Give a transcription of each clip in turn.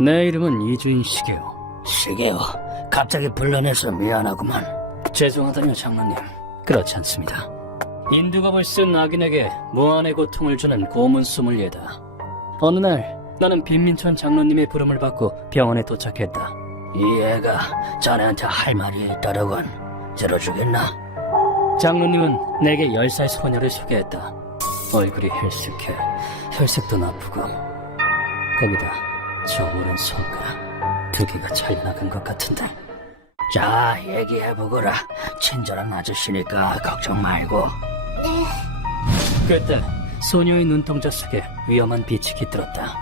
내 이름은 이주인 시게요. 시게요. 갑자기 불러내서 미안하구만. 죄송하다뇨, 장로님. 그렇지 않습니다. 인두갑을 쓴 악인에게 무한의 고통을 주는 고문 소믈리에다. 어느 날 나는 빈민천 장로님의 부름을 받고 병원에 도착했다. 이 애가 자네한테 할 말이 있다더군. 들어주겠나? 장로님은 내게 10살 소녀를 소개했다. 얼굴이 헬쓱해 혈색도 나쁘고 거기다 저 오른 손가락 2개가 잘려나간 것 같은데. 자, 얘기해보거라. 친절한 아저씨니까 걱정 말고. 네, 그때 소녀의 눈동자 속에 위험한 빛이 깃들었다.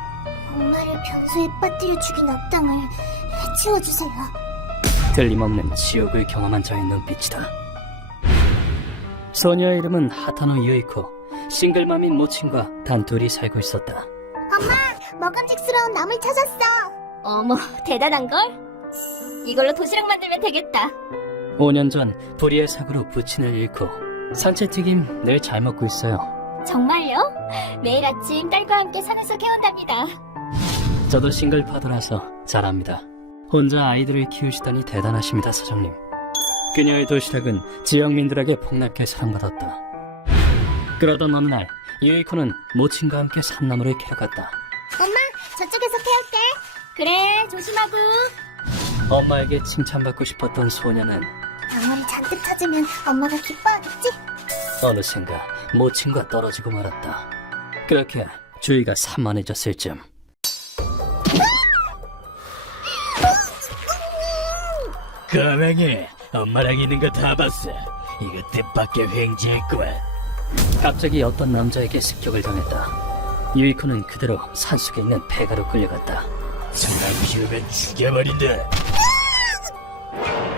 엄마를 변소에 빠뜨려 죽인 악당을 치워주세요. 틀림없는 지옥을 경험한 자의 눈빛이다. 소녀의 이름은 하타노 유이코. 싱글맘인 모친과 단둘이 살고 있었다. 먹음직스러운 나물 찾았어. 어머, 대단한걸? 이걸로 도시락 만들면 되겠다. 5년 전 불의의 사고로 부친을 잃고 산채튀김 늘 잘 먹고 있어요. 정말요? 매일 아침 딸과 함께 산에서 깨운답니다. 저도 싱글파더라서 잘 압니다. 혼자 아이들을 키우시다니 대단하십니다, 사장님. 그녀의 도시락은 지역민들에게 폭넓게 사랑받았다. 그러던 어느 날 유이코는 모친과 함께 산나무를 캐러 갔다. 엄마, 저쪽에서 태울게. 그래, 조심하고. 엄마에게 칭찬받고 싶었던 소녀는 나무를 잔뜩 찾으면 엄마가 기뻐하겠지? 어느샌가 모친과 떨어지고 말았다. 그렇게 주위가 산만해졌을 즈음 가망이 엄마랑 있는 거 다 봤어. 이거 뜻밖의 횡재했구만. 갑자기 어떤 남자에게 습격을 당했다. 유이코는 그대로 산속에 있는 폐가로 끌려갔다. 사람 피우면 죽여버린다.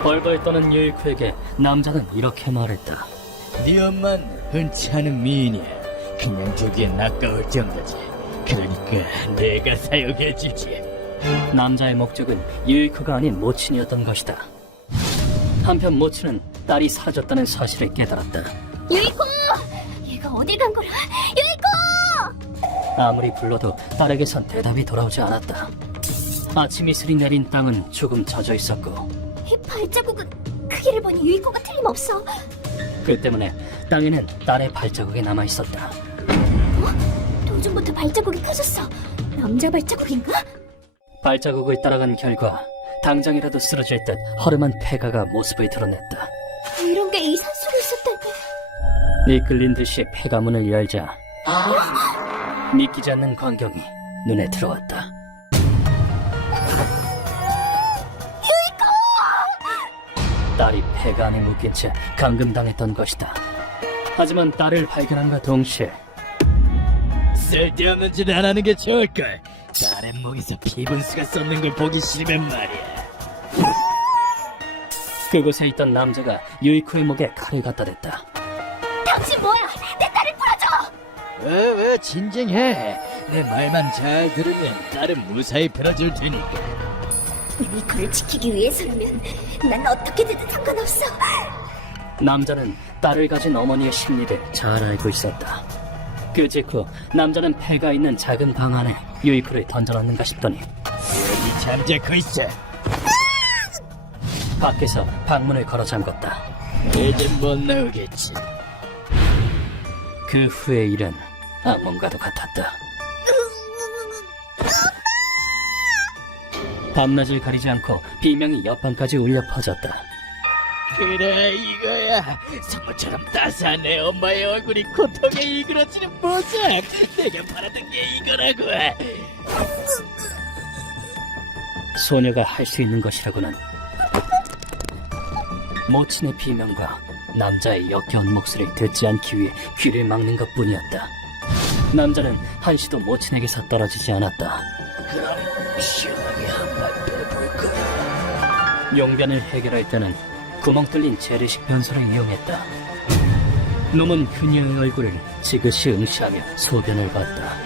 벌벌 떠는 유이코에게 남자는 이렇게 말했다. 네 엄마는 흔치 않은 미인이야. 그냥 두기엔 아까울 정도지. 그러니까 내가 사용해주지. 남자의 목적은 유이코가 아닌 모친이었던 것이다. 한편 모친은 딸이 사라졌다는 사실을 깨달았다. 유이코! 얘가 어딜 간 거야? 유이코! 아무리 불러도 딸에게선 대답이 돌아오지 않았다. 아침 이슬이 내린 땅은 조금 젖어 있었고 이 발자국은 크기를 보니 유이코가 틀림없어. 그 때문에 땅에는 딸의 발자국이 남아 있었다. 도중부터 발자국이 커졌어. 남자 발자국인가? 발자국을 따라간 결과 당장이라도 쓰러질 듯 허름한 폐가가 모습을 드러냈다. 이런 게 이 산속에 있었다니. 이끌린 듯이 폐가문을 열자 믿기지 않는 광경이 눈에 들어왔다. 딸이 폐가 안에 묶인 채 감금당했던 것이다. 하지만 딸을 발견함과 동시에 쓸데없는 짓 안 하는 게 좋을걸. 다른 목에서 피분수가 쏟는 걸 보기 싫으면 말이야. 그곳에 있던 남자가 유이코의 목에 칼을 갖다 댔다. 당신 뭐야? 내 딸을 풀어줘! 왜 진정해. 내 말만 잘 들으면 딸은 무사히 풀어줄 테니까. 유이코를 지키기 위해서라면 난 어떻게든 상관없어. 남자는 딸을 가진 어머니의 심리를 잘 알고 있었다. 그 직후 남자는 폐가 있는 작은 방 안에 유이코를 던져놨는가 싶더니 여기 잠자코 있어. 밖에서 방문을 걸어 잠궜다. 이제 못 나오겠지. 그 후의 일은 악몽과도 같았다. 밤낮을 가리지 않고 비명이 옆방까지 울려 퍼졌다. 그래, 이거야. 성모처럼 따스한 내 엄마의 얼굴이 고통에 일그러지는 모습. 내가 바라던 게 이거라고. 소녀가 할 수 있는 것이라고는 모친의 비명과 남자의 역겨운 목소리를 듣지 않기 위해 귀를 막는 것뿐이었다. 남자는 한시도 모친에게서 떨어지지 않았다. 그럼 시원하게 한번 빼볼까? 용변을 해결할 때는 구멍 뚫린 재래식 변소를 이용했다. 놈은 그녀의 얼굴을 지그시 응시하며 소변을 봤다.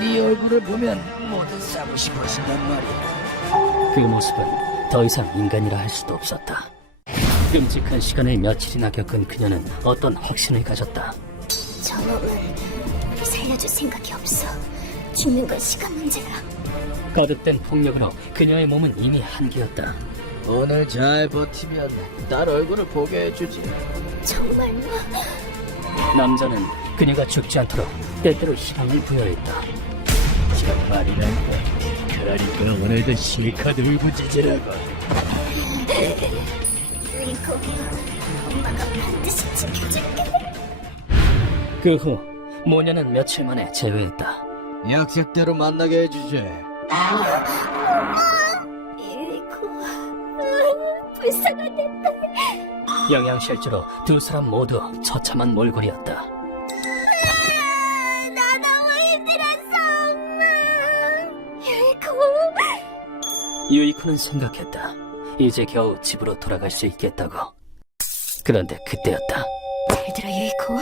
네 얼굴을 보면 모두 싸고 싶어진단 말이야. 그 모습은 더 이상 인간이라 할 수도 없었다. 끔찍한 시간을 며칠이나 겪은 그녀는 어떤 확신을 가졌다. 저놈은 우리 살려줄 생각이 없어. 죽는 건 시간 문제야. 거듭된 폭력으로 그녀의 몸은 이미 한계였다. 오늘 잘 버티면 딸 얼굴을 보게 해주지. 정말로? 남자는 그녀가 죽지 않도록 때때로 희망을 부여했다. 정말이란다. 그러니까 오늘도 실컷 울부짖으라고. 유이코, 엄마가 반드시 지켜줄게. 그 후 모녀는 며칠 만에 재회했다. 약속대로 만나게 해주지. 유이코, 불쌍한 내 딸. 영양실조로 두 사람 모두 처참한 몰골이었다. 나 너무 힘들었어, 엄마. 유이코. 유이코는 생각했다. 이제 겨우 집으로 돌아갈 수 있겠다고. 그런데 그때였다. 잘 들어, 유이코.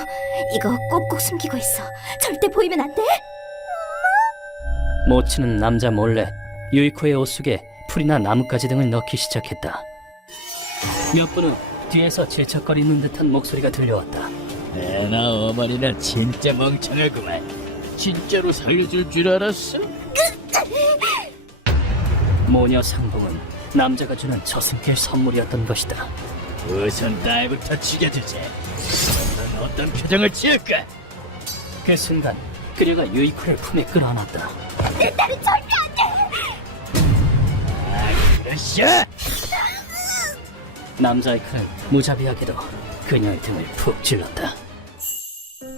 이거 꼭꼭 숨기고 있어. 절대 보이면 안 돼. 모치는 남자 몰래 유이코의 옷 속에 풀이나 나뭇가지 등을 넣기 시작했다. 몇 분 후 뒤에서 질척거리는 듯한 목소리가 들려왔다. 애나 어머니는 진짜 멍청하구만. 진짜로 살려줄 줄 알았어? 모녀 상봉은 남자가 주는 저승길 선물이었던 것이다. 우선 딸부터 죽여주지. 넌 어떤 표정을 지을까? 그 순간 그녀가 유이코를 품에 끌어안았다. 내 딸은 절대 안 돼. 그러시오. 남자의 칼은 무자비하게도 그녀의 등을 푹 찔렀다.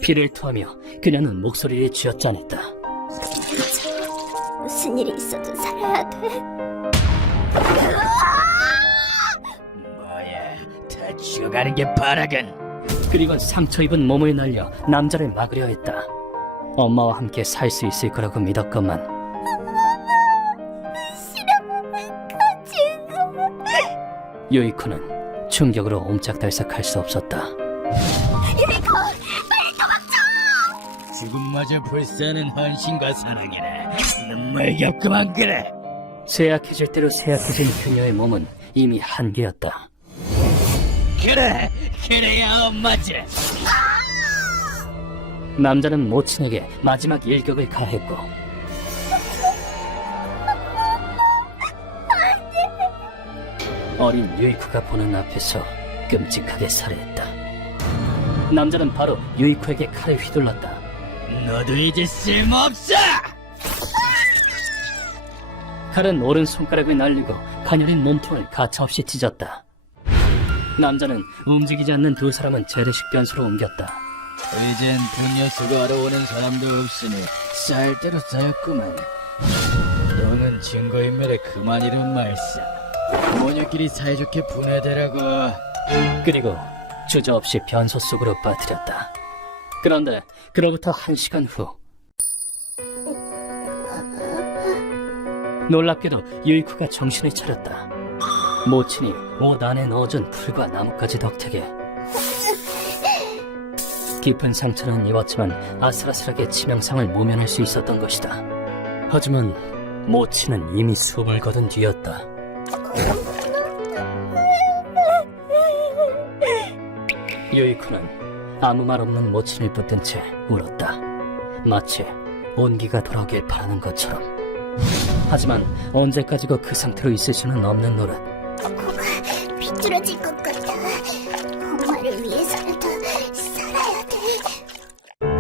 피를 토하며 그녀는 목소리를 쥐어짜냈다. 무슨 일이 있어도 살아야 돼. 뭐야, 다 죽어가는 게 바라건. 그리고 상처 입은 몸을 날려 남자를 막으려 했다. 엄마와 함께 살 수 있을 거라고 믿었건만 유이코는 충격으로 옴짝달싹할 수 없었다. 죽음마저 불사는 헌신과 사랑이라 눈물겹구만 그래. 쇠약해질 대로 쇠약해진 그녀의 몸은 이미 한계였다. 그래, 그래야 엄마지. 남자는 모친에게 마지막 일격을 가했고 어린 유이코가 보는 앞에서 끔찍하게 살해했다. 남자는 바로 유이코에게 칼을 휘둘렀다. 너도 이제 쓸모없어. 칼은 오른손가락을 날리고 가녀린 몸통을 가차없이 찢었다. 남자는 움직이지 않는 두 사람은 재래식 변소로 옮겼다. 이젠 분녀수거 하러 오는 사람도 없으니 쌀 대로 쌓였구만. 너는 증거인멸에 그만 이런 말씀. 모녀끼리 사이좋게 분해되라고. 그리고 주저없이 변소 속으로 빠뜨렸다. 그런데 그로부터 1시간 후 놀랍게도 유이코가 정신을 차렸다. 모친이 옷 안에 넣어준 풀과 나뭇가지 덕택에 깊은 상처는 입었지만 아슬아슬하게 치명상을 모면할 수 있었던 것이다. 하지만 모친은 이미 수업을 거둔 뒤였다. 유이코는 아무 말 없는 모친을 붙든 채 울었다. 마치 온기가 돌아오길 바라는 것처럼. 하지만 언제까지고 그 상태로 있을 수는 없는 노릇. 코가 비뚤어질 것 같아. 엄마를 위해서라도 살아야 돼.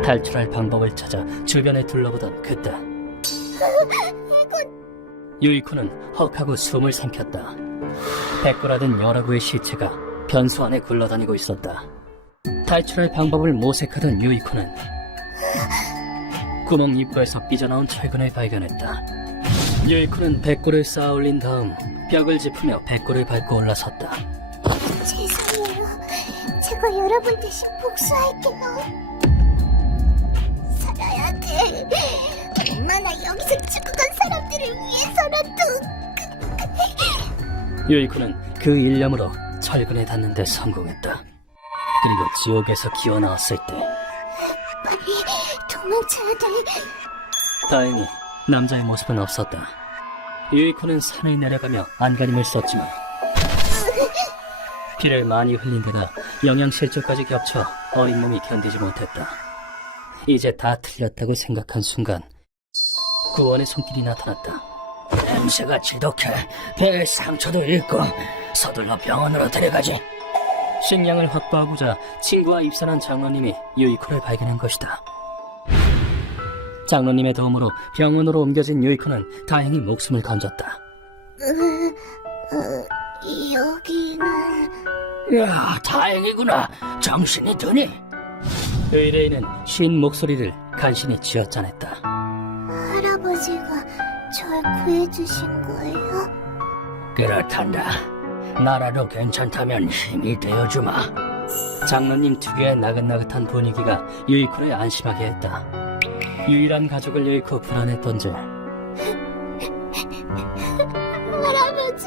탈출할 방법을 찾아 주변을 둘러보던 그때 유이코는 헉하고 숨을 삼켰다. 백골아든 여러 구의 시체가 변소 안에 굴러다니고 있었다. 탈출할 방법을 모색하던 유이코는 구멍 입구에서 삐져나온 철근을 발견했다. 유이코는 백골을 쌓아 올린 다음 벽을 짚으며 백골을 밟고 올라섰다. 죄송해요. 제가 여러분 대신 복수할게요. 살아야 돼. 엄마나 여기서 죽어간 사람들을 위해서라도. 유이코는 그 일념으로 철근에 닿는 데 성공했다. 그리고 지옥에서 기어 나왔을 때 빨리 도망쳐야 돼. 다행히 남자의 모습은 없었다. 유이코는 산을 내려가며 안간힘을 썼지만 피를 많이 흘린 데다 영양실조까지 겹쳐 어린 몸이 견디지 못했다. 이제 다 틀렸다고 생각한 순간 구원의 손길이 나타났다. 냄새가 지독해. 배에 상처도 있고. 서둘러 병원으로 데려가지. 식량을 확보하고자 친구와 입산한 장로님이 유이코를 발견한 것이다. 장로님의 도움으로 병원으로 옮겨진 유이코는 다행히 목숨을 건졌다. 여기는... 야, 다행이구나. 정신이 드니? 의뢰인은 쉰 목소리를 간신히 쥐어짜냈다. 할아버지가 절 구해주신 거예요? 그렇단다. 나라도 괜찮다면 힘이 되어주마. 장로님 특유의 나긋나긋한 분위기가 유이코를 안심하게 했다. 유일한 가족을 잃고 불안했던지 할아버지,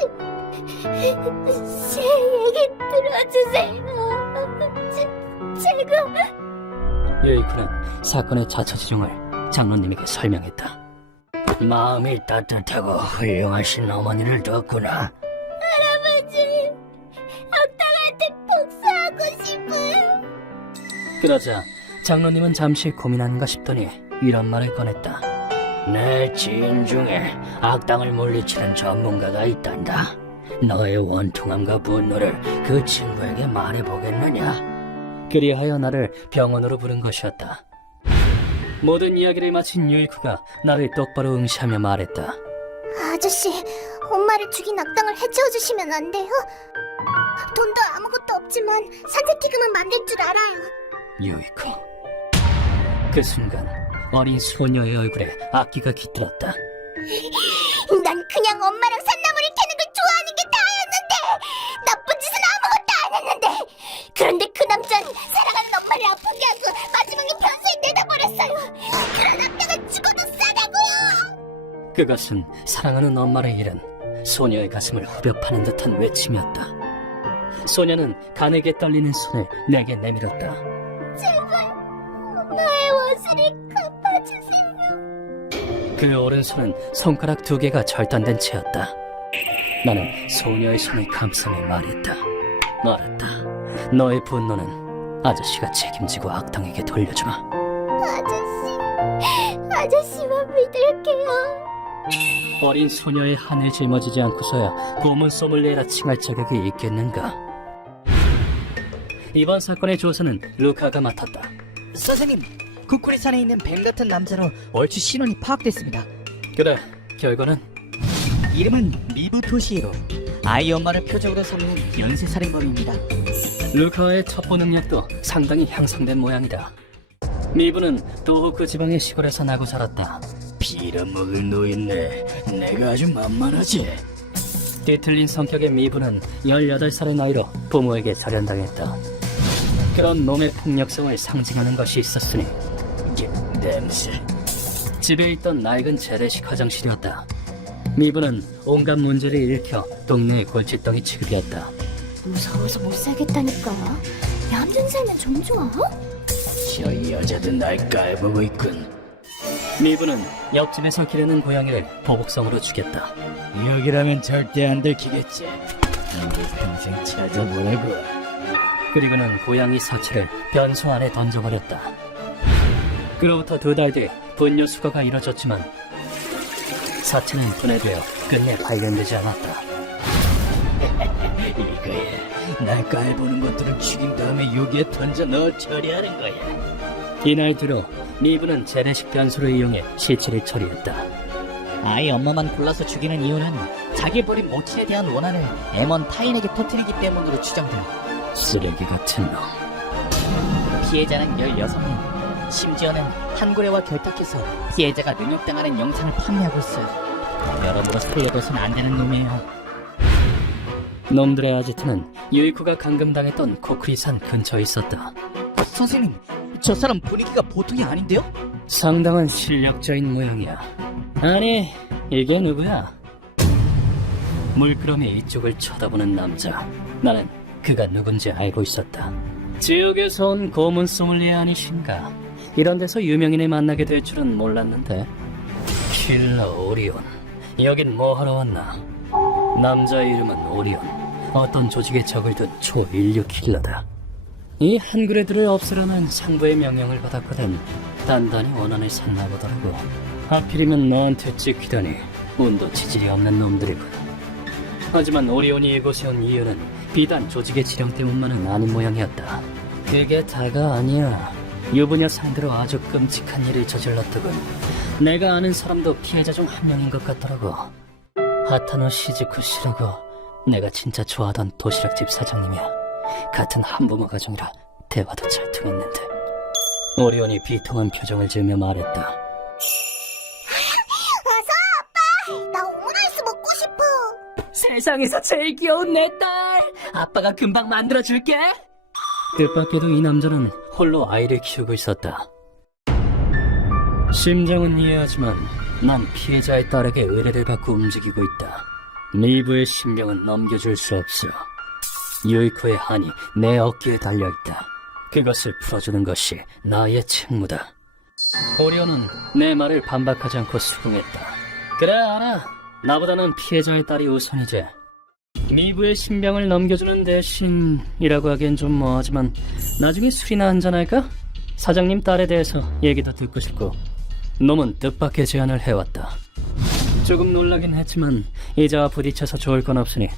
제 얘기 들어주세요. 제가... 유이코는 사건의 자초지종을 장로님에게 설명했다. 마음이 따뜻하고 훌륭하신 어머니를 뒀구나. 할아버지, 악당한테 복수하고 싶어요. 그러자 장로님은 잠시 고민하는가 싶더니 이런 말을 꺼냈다. 내 지인 중에 악당을 물리치는 전문가가 있단다. 너의 원통함과 분노를 그 친구에게 말해보겠느냐? 그리하여 나를 병원으로 부른 것이었다. 모든 이야기를 마친 유이코가 나를 똑바로 응시하며 말했다. 아저씨, 엄마를 죽인 악당을 해치워주시면 안 돼요? 돈도 아무것도 없지만 산세키금은 만들 줄 알아요. 유이코. 그 순간 어린 소녀의 얼굴에 악기가 깃들었다. 난 그냥 엄마랑 산나물을 캐는 걸 좋아하는 게 다였는데, 나쁜 짓은 아무것도 안 했는데, 그런데 그 남자는 사랑하는 엄마를 아프게 하고 마지막에 변수에 내다버렸어요. 그런 악당은 죽어도 싸다고요. 그것은 사랑하는 엄마를 잃은 소녀의 가슴을 후벼 파는 듯한 외침이었다. 소녀는 가늘게 떨리는 손을 내게 내밀었다. 제발 엄마의 원수를 갚아주세요. 그 오른손은 손가락 2개가 절단된 채였다. 나는 소녀의 손을 감싸며 말했다. 알았다. 너의 분노는 아저씨가 책임지고 악당에게 돌려주마. 아저씨만 믿을게요. 어린 소녀의 한을 짊어지지 않고서야 고문 소믈리에라 칭할 자격이 있겠는가. 이번 사건의 조사는 루카가 맡았다. 선생님, 쿠쿠리산에 있는 뱀 같은 남자로 얼추 신원이 파악됐습니다. 그래, 결과는? 이름은 미부토시에요. 아이 엄마를 표적으로 삼는 연쇄살인범입니다. 루카와의 첩보 능력도 상당히 향상된 모양이다. 미부는 도호쿠 지방의 시골에서 나고 살았다. 빌어먹을 노인네. 내가 아주 만만하지. 뒤틀린 성격의 미부는 18살의 나이로 부모에게 절연당했다. 그런 놈의 폭력성을 상징하는 것이 있었으니 냄새. 집에 있던 낡은 재래식 화장실이었다. 미부는 온갖 문제를 일으켜 동네의 골칫덩이 취급이었다. 무서워서 못 살겠다니까. 얌전 살면 좀 좋아? 저 여자도 날 깔보고 있군. 미부는 옆집에서 기르는 고양이를 보복성으로 죽였다. 여기라면 절대 안 들키겠지. 너를 평생 찾아보라고. 그리고는 고양이 사체를 변소 안에 던져버렸다. 그로부터 2달 뒤 분뇨 수거가 이뤄졌지만 사체는 분해되어 끝내 발견되지 않았다. 이거야. 날 깔보는 것들을 죽인 다음에 여기에 던져 넣어 처리하는 거야. 이날 뒤로 미부는 재래식 변소를 이용해 시체를 처리했다. 아이 엄마만 골라서 죽이는 이유는 자기 버린 모친에 대한 원한을 M1 타인에게 터뜨리기 때문으로 추정돼요. 쓰레기 같은 놈. 피해자는 16명. 심지어는 한고래와 결탁해서 피해자가 능욕당하는 영상을 판매하고 있어요. 여러모로 살려둬선 안 되는 놈이에요. 놈들의 아지트는 유이코가 감금당했던 코크리산 근처에 있었다. 선생님, 저 사람 분위기가 보통이 아닌데요? 상당한 실력자인 모양이야. 아니, 이게 누구야? 물끄러미 이쪽을 쳐다보는 남자. 나는 그가 누군지 알고 있었다. 지옥에서 온 고문 소믈리에 아니신가? 이런 데서 유명인을 만나게 될 줄은 몰랐는데. 킬러 오리온. 여긴 뭐하러 왔나? 남자의 이름은 오리온. 어떤 조직의 적을 둔 초인류 킬러다. 이 한그레들을 없애려는 상부의 명령을 받았거든. 단단히 원한을 샀나 보더라고. 하필이면 너한테 찍히다니 운도 지질이 없는 놈들이군. 하지만 오리온이 이곳에 온 이유는 비단 조직의 지령 때문만은 아닌 모양이었다. 그게 다가 아니야. 유부녀 상대로 아주 끔찍한 일을 저질렀더군. 내가 아는 사람도 피해자 중 한 명인 것 같더라고. 하타노 시즈쿠 씨라고 내가 진짜 좋아하던 도시락집 사장님이야. 같은 한부모 가정이라 대화도 잘 통했는데. 오리온이 비통한 표정을 지으며 말했다. 어서 아빠! 나 오므라이스 먹고 싶어. 세상에서 제일 귀여운 내 딸! 아빠가 금방 만들어줄게! 뜻밖에도 이 남자는 홀로 아이를 키우고 있었다. 심정은 이해하지만 난 피해자의 딸에게 의뢰를 받고 움직이고 있다. 미부의 신병은 넘겨줄 수 없어. 유이코의 한이 내 어깨에 달려있다. 그것을 풀어주는 것이 나의 책무다. 오리온은 내 말을 반박하지 않고 수긍했다. 그래 알아. 나보다는 피해자의 딸이 우선이지. 미부의 신병을 넘겨주는 대신이라고 하기엔 좀 뭐하지만 나중에 술이나 한잔할까? 사장님 딸에 대해서 얘기도 듣고 싶고. 놈은 뜻밖의 제안을 해왔다. 조금 놀라긴 했지만 이자와 부딪혀서 좋을 건 없으니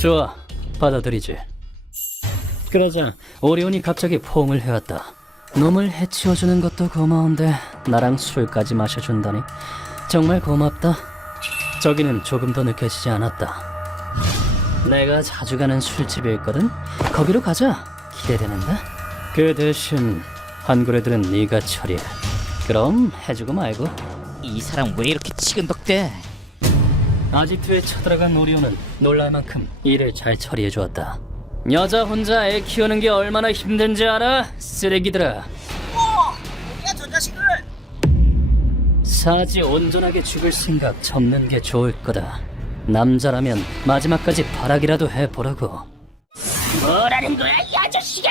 좋아, 받아들이지. 그러자 오리온이 갑자기 포옹을 해왔다. 놈을 해치워주는 것도 고마운데 나랑 술까지 마셔준다니 정말 고맙다. 저기는 조금 더 느껴지지 않았다. 내가 자주 가는 술집이 있거든? 거기로 가자. 기대되는데? 그 대신 한구레들은 네가 처리해. 그럼 해주고 말고. 이 사람 왜 이렇게 치근덕대? 아지트에 쳐들어간 오리온은 놀랄 만큼 일을 잘 처리해 주었다. 여자 혼자 애 키우는 게 얼마나 힘든지 알아? 쓰레기들아. 야, 저 자식을! 사지 온전하게 죽을 생각 접는 게 좋을 거다. 남자라면 마지막까지 바라기라도 해보라고. 뭐라는 거야, 이 아저씨가!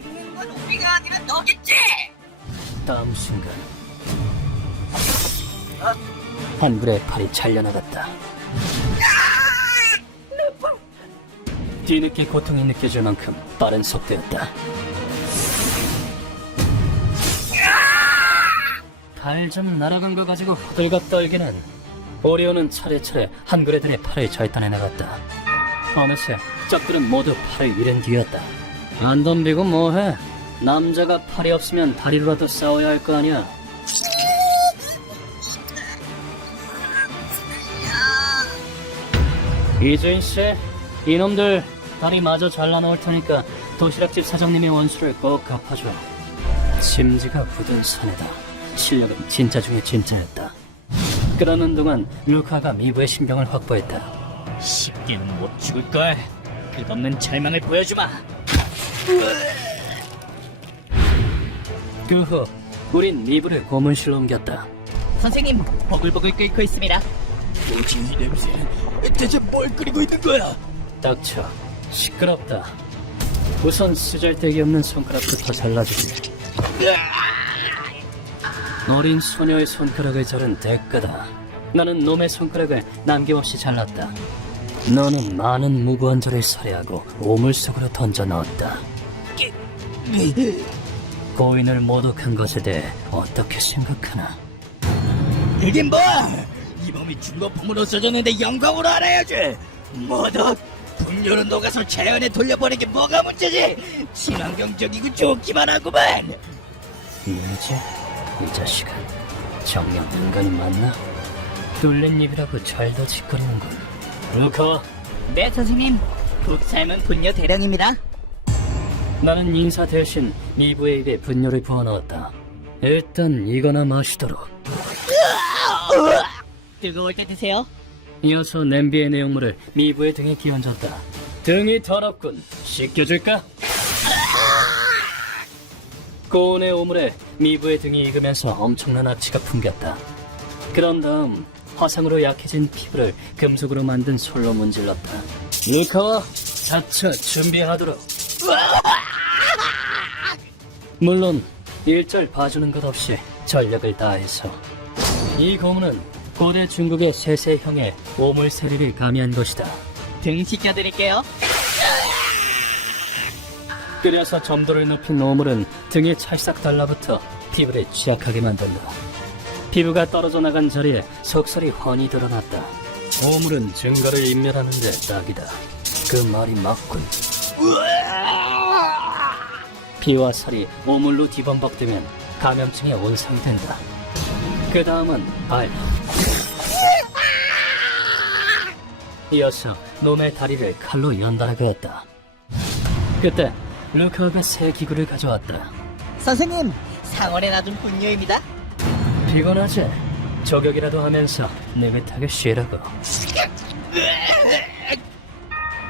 죽는 건 우리가 아니라 너겠지! 다음 순간 한굴의 팔이 잘려나갔다. 뒤늦게 고통이 느껴질 만큼 빠른 속도였다. 팔 좀 날아간 거 가지고 호들갑 떨기는. 오리온은 차례차례 한굴애들의 팔을 절단해 나갔다. 어느새 적들은 모두 팔을 잃은 뒤였다. 안 덤비고 뭐해? 남자가 팔이 없으면 다리로라도 싸워야 할 거 아니야. 이주인 씨, 이놈들 다리 마저 잘라놓을 테니까 도시락집 사장님의 원수를 꼭 갚아줘. 심지가 굳은 사내다. 실력은 진짜 중에 진짜였다. 그러는 동안 루카가 미부의 신병을 확보했다. 쉽게는 못 죽을걸. 끝없는 절망을 보여주마. 그 후 우린 미부를 고문실로 옮겼다. 선생님, 보글보글 끓고 있습니다. 뭐지 이 냄새는? 대체 뭘 끓이고 있는 거야? 닥쳐. 시끄럽다. 우선 쓰잘데기 없는 손가락부터 잘라주지. 어린 소녀의 손가락을 자른 대가다. 나는 놈의 손가락을 남김없이 잘랐다. 너는 많은 무고한 자를 살해하고 오물 속으로 던져 넣었다. 고인을 모독한 것에 대해 어떻게 생각하나? 이게 뭐? 이 몸이 줄거품으로 써졌는데 영광으로 알아야지. 모독? 분뇨는 녹아서 자연에 돌려보내게 뭐가 문제지? 친환경적이고 좋기만 하구만. 뭐지? 이 자식은 정녕 인간이 맞나? 뚫린 입이라고 잘도 짓거리는군. 루카, 네, 선생님. 국 삶은 분뇨 대령입니다. 나는 인사 대신 미부의 입에 분뇨를 부어넣었다. 일단 이거나 마시도록. 뜨거울 때 드세요. 이어서 냄비의 내용물을 미부의 등에 끼얹었다. 등이 더럽군. 씻겨줄까? 고온의 오물에 미부의 등이 익으면서 엄청난 악취가 풍겼다. 그런 다음 화상으로 약해진 피부를 금속으로 만든 솔로 문질렀다. 루카와 자차 준비하도록. 물론 일절 봐주는 것 없이 전력을 다해서. 이 고문은 고대 중국의 세세형의 오물 세리를 가미한 것이다. 등 씻겨드릴게요. 끓여서 점도를 높인 오물은 등에 찰싹 달라붙어 피부를 취약하게 만든다. 피부가 떨어져 나간 자리에 속살이 훤히 드러났다. 오물은 증거를 인멸하는 데 딱이다. 그 말이 맞군. 피와 살이 오물로 뒤범벅되면 감염증에 온상이 된다. 그 다음은 발. 이어서 놈의 다리를 칼로 연달아 그었다. 그때 루카가 새 기구를 가져왔다. 선생님, 상원에 놔둔 분녀입니다. 피곤하지? 저격이라도 하면서 느긋하게 쉬라고.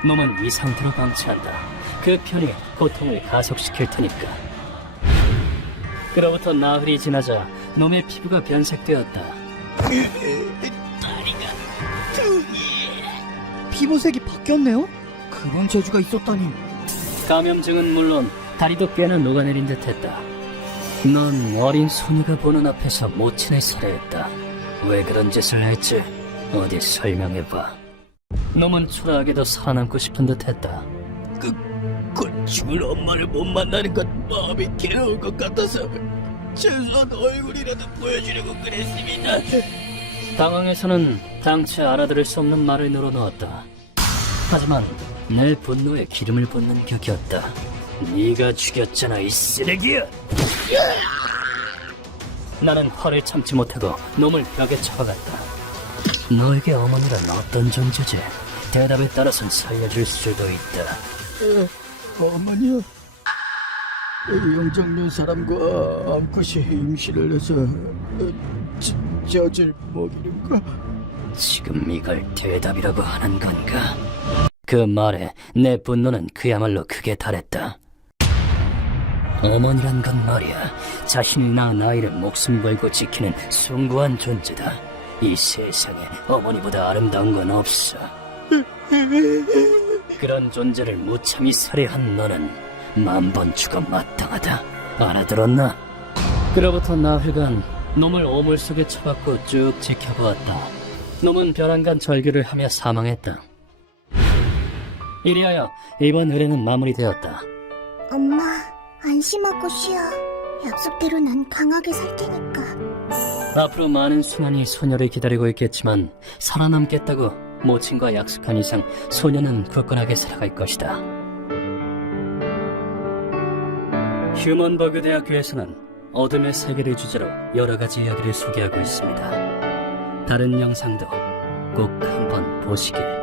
놈은 이 상태로 방치한다. 그 편이 고통을 가속시킬 테니까. 그로부터 나흘이 지나자 놈의 피부가 변색되었다. 피부색이 바뀌었네요? 그런 재주가 있었다니. 감염증은 물론 다리도 꽤나 녹아내린 듯했다. 넌 어린 소녀가 보는 앞에서 모친을 살해했다. 왜 그런 짓을 했지? 어디 설명해봐. 놈은 초라하게도 살아남고 싶은 듯했다. 곧 죽을 엄마를 못 만나는 건 마음이 괴로울 것 같아서 최소한 얼굴이라도 보여주려고 그랬습니다. 당황해서는 당최 알아들을 수 없는 말을 늘어놓았다. 하지만 내 분노에 기름을 붓는 격이었다. 네가 죽였잖아, 이 쓰레기야! 나는 화를 참지 못하고 놈을 벽에 쳐박았다. 너에게 어머니란 어떤 존재지? 대답에 따라선 살려줄 수도 있다. 어머니야, 영장류 사람과 암컷이 임신을 해서 젖을 먹이는가? 지금 이걸 대답이라고 하는 건가? 그 말에 내 분노는 그야말로 극에 달했다. 어머니란 건 말이야, 자신이 낳은 아이를 목숨 걸고 지키는 숭고한 존재다. 이 세상에 어머니보다 아름다운 건 없어. 그런 존재를 무참히 살해한 너는 만번 죽어 마땅하다. 알아들었나? 그로부터 나흘간 놈을 오물 속에 처박고 쭉 지켜보았다. 놈은 벼랑간 절규를 하며 사망했다. 이리하여 이번 의뢰는 마무리되었다. 엄마, 안심하고 쉬어. 약속대로 난 강하게 살 테니까. 앞으로 많은 수많이 소녀를 기다리고 있겠지만 살아남겠다고 모친과 약속한 이상 소녀는 굳건하게 살아갈 것이다. 휴먼버그 대학교에서는 어둠의 세계를 주제로 여러 가지 이야기를 소개하고 있습니다. 다른 영상도 꼭 한번 보시길.